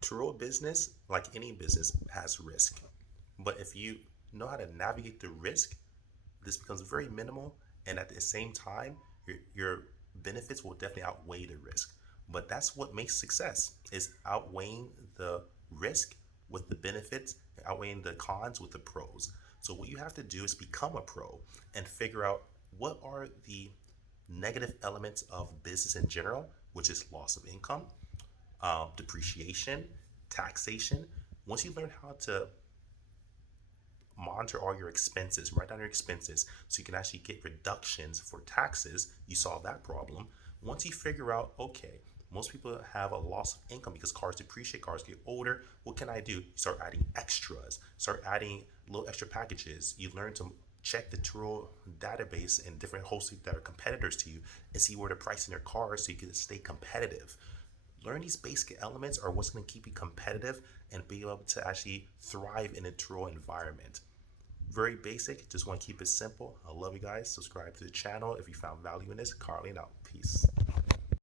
Turo business, like any business, has risk. But if you know how to navigate the risk, this becomes very minimal. And at the same time, your benefits will definitely outweigh the risk. But that's what makes success is outweighing the risk with the benefits, outweighing the cons with the pros. So what you have to do is become a pro and figure out what are the negative elements of business in general, which is loss of income, depreciation, taxation. Once you learn how to monitor all your expenses, write down your expenses so you can actually get reductions for taxes, you solve that problem. Once you figure out, okay, most people have a loss of income because cars depreciate, cars get older. What can I do? You start adding extras, start adding little extra packages. You learn to check the Turo database and different hosts that are competitors to you and see where they're pricing their cars so you can stay competitive. Learn these basic elements are what's going to keep you competitive and be able to actually thrive in a Turo environment. Very basic, just want to keep it simple. I love you guys. Subscribe to the channel if you found value in this. Carly and out. Peace.